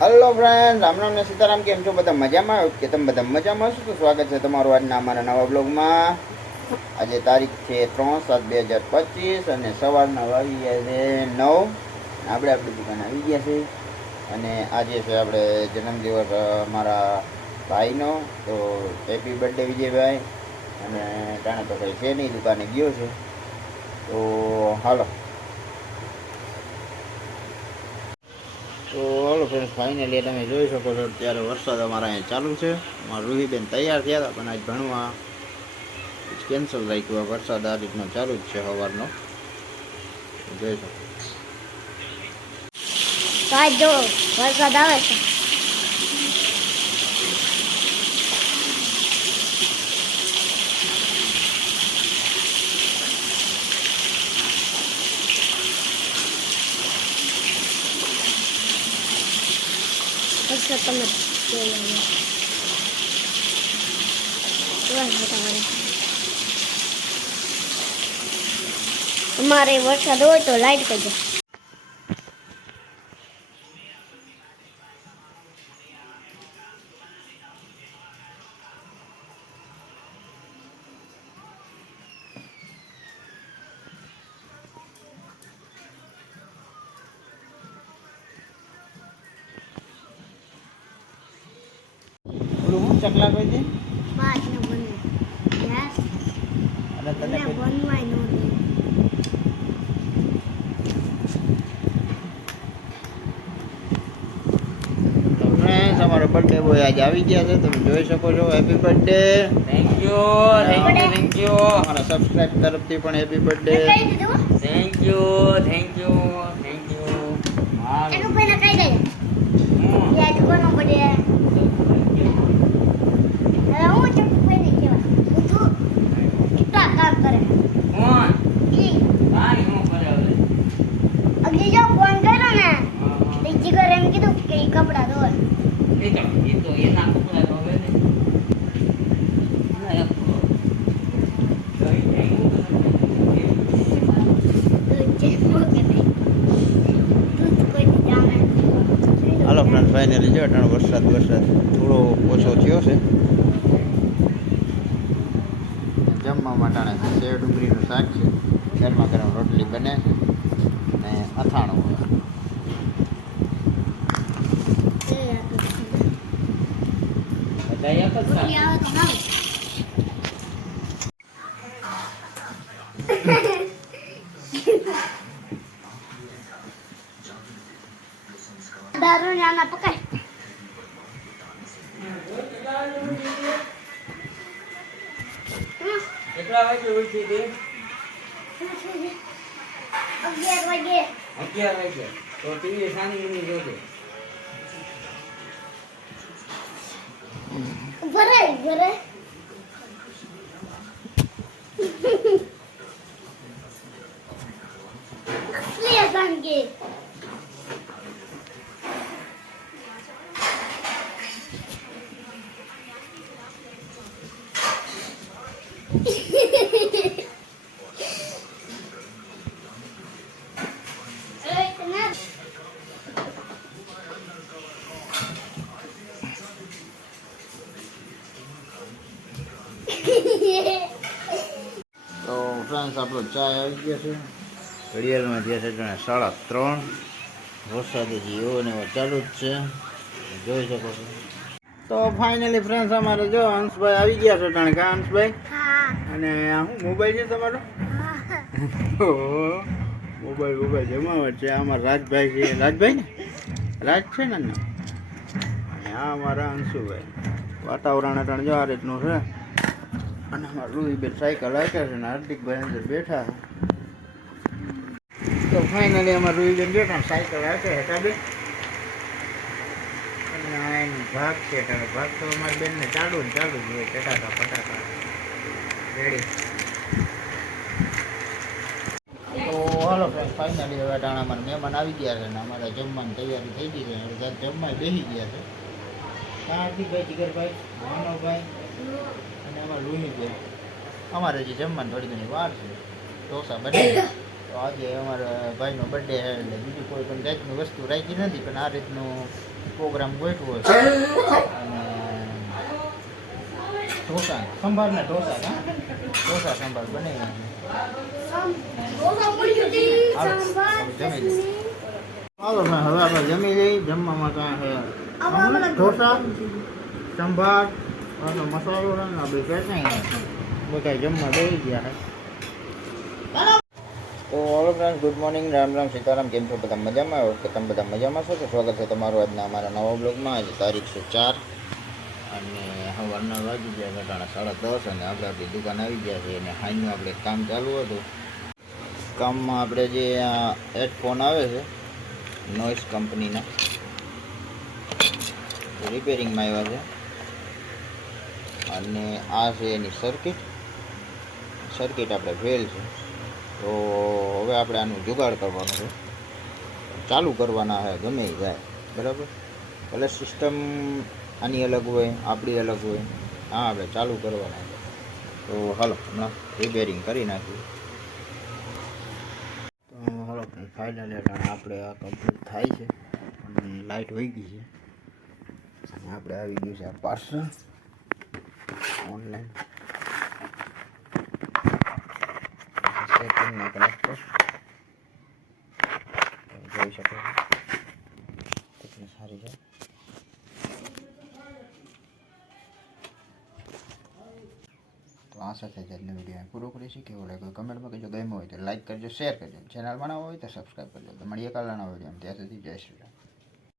Hello friend Ram Ram ને સીતારામ. કેમ છો? બધા મજામાં? કે તમે બધા મજામાં છો તો સ્વાગત છે તમારું આજના અમારા નવા બ્લોગમાં આજે તારીખ છે ત્રણ સાત બે હજાર પચીસ અને સવારના વાગી ગયા છે નવ. આપણે આપણી દુકાન આવી ગયા છે. અને આજે છે આપણે જન્મદિવસ અમારા મારા ભાઈનો. તો હેપી બર્થડે વિજયભાઈ. અને જાણે તો કંઈ છે નહીં, દુકાને ગયો છે. તો હાલો. તો હલો ફ્રેન્ડ ફાઇનલી તમે જોઈ શકો છો અત્યારે વરસાદ અમારા અહીંયા ચાલુ છે. મારા રૂહીબેન તૈયાર થયા હતા, પણ આજ ભણવા કેન્સલ રાખ્યું. વરસાદ આ રીતનો ચાલુ જ છે સવારનો જોઈ શકો. વરસાદ આવે છે. તમે છે તમારે અમારે વરસાદ હોય તો લાઈટ કરજો. ચકલા કોઈ દે? પાંચ ને બને અને તને ને કોઈ બનવાય નો દે. તો ફ્રેન્ડ્સ અમારો બર્થડે બોય આજે આવી ગયા છે. તમે જોઈ શકો છો. Happy birthday thank you thank you thank you મારા સબસ્ક્રાઇબ તરફથી પણ happy birthday day thank you thank you thank you એનું પહેલા. યાદ કોનો પડે ફાઇનલી જો અટાણો વરસાદ વરસાદ થોડો ઓછો થયો છે. માટાણે છે. સેવ ડુંગળીનું શાક છે. ગરમા ગરમ રોટલી બને છે. અને અથાણું દારૂ ને આના પકાય. કેટલા વાગે ઉઠી હતી અગિયાર વાગે. અગિયાર વાગે. તો ટીવી સાની ની જોજો. ભરાય ભરાય. લે સંગે Ê, ફ્રેન્ડ્સ આપણો ચા આવી ગયો છે. ઘડિયાળમાં થયા છે જાણે સાડા ત્રણ. વરસાદ હજી એવો ને ચાલુ જ છે. જોઈ શકો છો. તો ફાઇનલી ફ્રેન્ડ્સ અમારે જો હંસભાઈ આવી ગયા છે જાણે કા હંસભાઈ? અને હું મોબાઈલ છે તમારો? મોબાઈલ મોબાઈલ જમાવટ છે. આમાં રાજભાઈ છે. રાજભાઈ ને? રાજ છે ને? હા અમારા અંશુભાઈ વાતાવરણ અટાણ જો આ રીતનું છે. અને અમારા રૂહીબેન સાયકલ હાકે છે ને હાર્દિકભાઈ અંદર બેઠા તો ફાઇનલી અમારા રૂહીબેન બેઠા સાયકલ હાકે છે કાબે અને આ એનો ભાગ છે ભાગ તો અમારી બેનને ચાલુ ને ચાલુ જ હોય ચટાકા રેડી તો હાલો ફ્રેન્ડ ફાઇનલી હવે ટાણા અમારા મહેમાન આવી ગયા છે ને અમારે જમવાની તૈયારી થઈ ગઈ છે, હવે જમવા બેસી ગયા છે. હાર્દિકભાઈ જીગરભાઈ, માનવભાઈ અને અમારા હજી જમવાની થોડી ઘણી વાર છે. ઢોસા બને તો આજે અમારા ભાઈનો બર્થડે છે એટલે બીજી કોઈ પણ જાતની વસ્તુ રાખી નથી પણ આ રીતનો પ્રોગ્રામ ગોઠવો છે. અને ઢોસા સંભાર ને ઢોસા હા ઢોસા સંભાર હાલો, જમી. હાલો હવે આપણે જમી જઈએ જમવામાં કાંઈ ઢોસા સંભાર મસાલો આપણે કહેતા. બધા જમવા બેસી ગયા છે તો all good morning Ram Ram Sitaram. કેમ છો બધા? મજામાં હોય કે તમે બધા મજામાં છો? તો સ્વાગત છે તમારું આજના અમારા નવા બ્લોગમાં આજે તારીખ છે ચાર. અને સવારના વાગી ગયા ઘટાડા સાડા દસ અને આપણે આપણી દુકાન આવી ગયા છે. અને હાઈનું આપણે કામ ચાલુ હતું. કામમાં આપણે જે હેડફોન આવે છે નોઇસ કંપનીના રિપેરિંગમાં આવ્યા છે. અને આ છે એની સર્કિટ સર્કિટ આપણે ફેલ છે. તો હવે આપણે આનું જુગાડ કરવાનું છે. ચાલુ કરવાના હોય ગમે જાય. બરાબર? ભલે સિસ્ટમ આની અલગ હોય, આપણી અલગ હોય. હા, આપણે ચાલુ કરવાના તો હાલો, હમણાં રિપેરિંગ કરી નાખીએ. તો હાલો ફાઇનલ આપણે આ કમ્પ્લીટ થાય છે. લાઇટ વહી ગઈ છે. આપણે આવી ગયું છે આ પાર્સલ ઓનલાઈન સેટિંગમાં કનેક્ટર જોઈ શકો છો કેટલી સારી છે તો આ સાથે જ આજનો વીડિયો પૂરો કરીશું કેવો લાગ્યો કમેન્ટમાં કહેજો ગમ્યો હોય તો લાઈક કરજો શેર કરજો ચેનલ બનાવો હોય તો સબસ્ક્રાઈબ કરજો તો મળીએ કાલના વીડિયો ત્યાં સુધી જય શ્રી રામ